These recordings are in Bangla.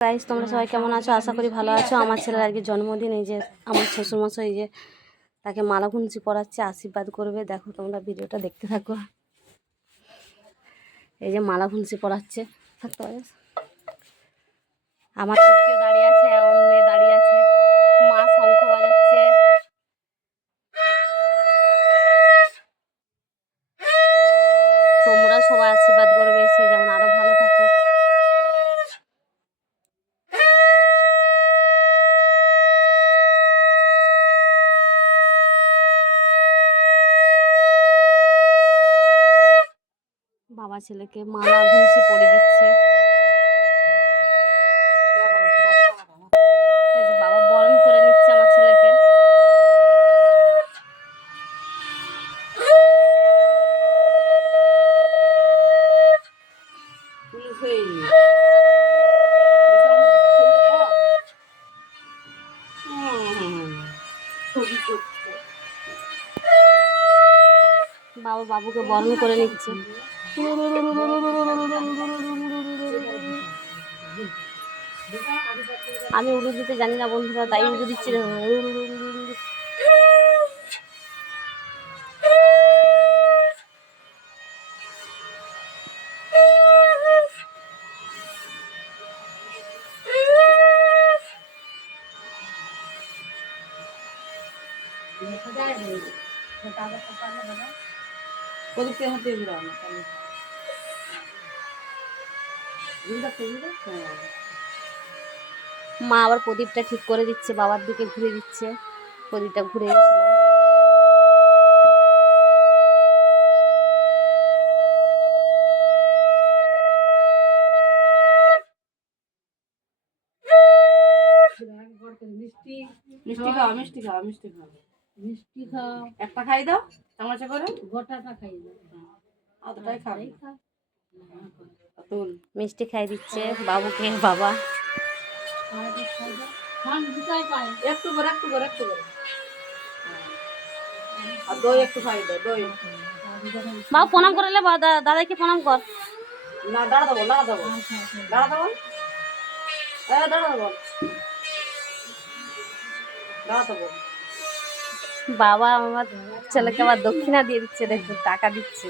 গাইস তোমরা সবাই কেমন আছো? আশা করি ভালো আছো। আমার ছেলের আজকে জন্মদিন, এই যে আমার শ্বশুরমশাই, এই যে তাকে মালা গুনছি পড়াচ্ছে আশীর্বাদ করবে। দেখো তোমরা ভিডিওটা দেখতে থাকো। এই যে মালা গুনছি পড়াচ্ছে থাকতে পারে? আমার দাঁড়িয়ে আছে দাঁড়িয়ে আছে। মা শঙ্খ বাজাচ্ছে। তোমরা সবাই আশীর্বাদ করবে, সে যেমন আরও ভালো থাকো বাবা ছেলেকে মালা ঘুষি পরে দিচ্ছে। বাবা বরণ করে নিচ্ছে আমার ছেলেকে। বাবা বাবুকে বরণ করে নিচ্ছে। আমি উড়ু দিতে জানি না বন্ধুরা তাই উড়ু দিচ্ছি। প্রদীপকে হাতে ঘুরাও না তাহলে মা আবার প্রদীপটা ঠিক করে দিচ্ছে বাবার দিকে ঘুরে দিচ্ছে। প্রদীপটা ঘুরে গেছিল মিষ্টি মিষ্টি খাও মিষ্টি খাও মিষ্টি খাও। মিষ্টি খাও। একটা খাই দাও চামচে করে। গোটাটা খাই দাও। অতটাই খাবে। তুল মিষ্টি খাই দিচ্ছে বাবুকে বাবা। একটু করে একটু করে একটু করে। আর দই একটু খাই দাও দই। বাবু প্রণাম করলে দাদাকে প্রণাম কর। না দাঁড়া দেবো দাঁড়া দেবো দাঁড়া দেবো হ্যাঁ দাঁড়া দেবো দাঁড়া দেবো বাবা আমার ছেলেকে আবার দক্ষিণা দিয়ে দিচ্ছে, দেখুন, টাকা দিচ্ছে।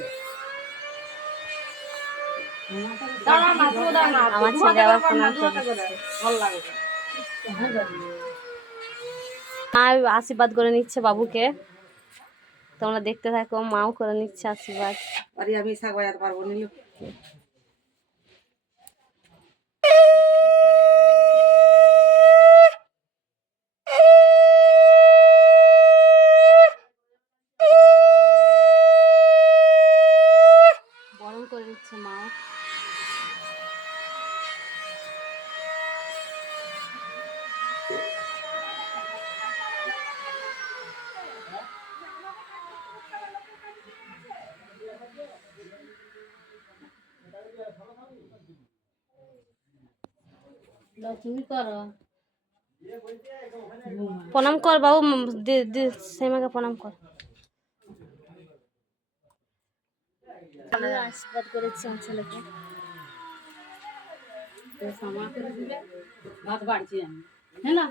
আমার ছেলে আবার আশীর্বাদ করে নিচ্ছে বাবুকে। তোমরা দেখতে থাকো, মাও করে নিচ্ছে আশীর্বাদ। আমি শাক বাজাতে পারব নিলে বরণ করে নিচ্ছে মা তুমি করো প্রণাম কর বাবু সেমাকে প্রণাম কর। আশীর্বাদ করেছি আমার ছেলেকে। সামা করে দিবে ভাত বাড়ছি আমি। হ্যাঁ না?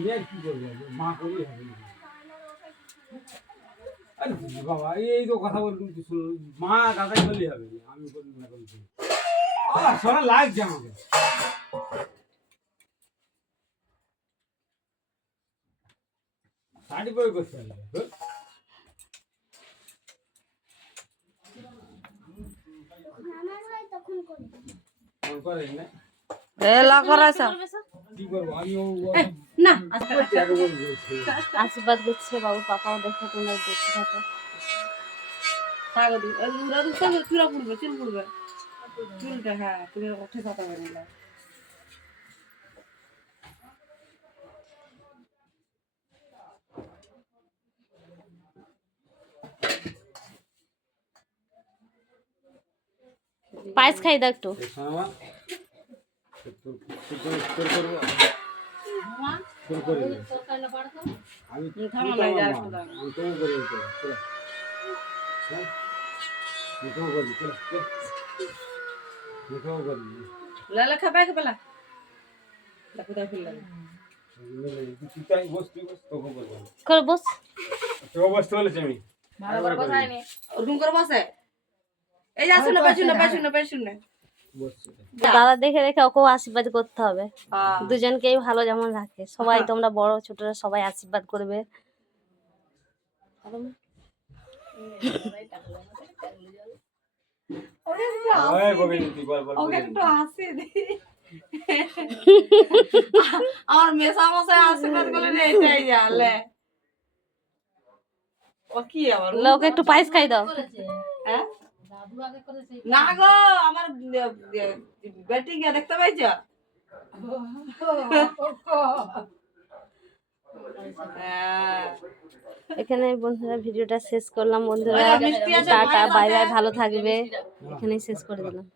আমি আর কি করব? মা করি হবে। আরে বাবা এই- তো কথা বলুন শুনো মা দাদাই করলেই হবে। আমি করব না করব আবার শোনা লাগছে আমাকে। শাড়ি বই করতে হবে এলা করাইছ। কি করব? আমি না আশীর্বাদ করছে বাবু পাপাও দেখো তোমরা দেখতে থাকো। কাগজ ওরা তো চুরা পড়বে চুল পড়বে। চুলটা হ্যাঁ তুমি উঠে কথা বলে পায়েস খাই দাও একটু। তোর করে। আমি থামো না, তো আমার আরেকটু দাও। আমি তোমাকে করে দিতে চলো। হ্যাঁ? আমি করে চলো, চলো। করে লালা খাবে খাবে কোথায় ফেললাম তুই তাই বস, তুই বস, তোকে বলব না। করে বস তোকে বলেছি আমি ভালো করে বসায় নি করে বসে এই আসুন না পেছন না পেছন না পেছন না দাদা দেখে দেখে ওকেও আশীর্বাদ করতে হবে। হ্যাঁ। দুজনকেই ভালো যেমন রাখে সবাই তোমরা বড় ছোটরা সবাই আশীর্বাদ করবে। একটু আমার আশীর্বাদ করলেন এটাই জানলে। ও কি আবার? লোক একটু পায়েস খাই দাও। হ্যাঁ? না গো আমার ব্যাটিং দেখতে পাইছ? হ্যাঁ। এখানে বন্ধুরা ভিডিওটা শেষ করলাম। বন্ধুরা টাটা বাই বাই ভালো থাকবে। এখানেই শেষ করে দিলাম।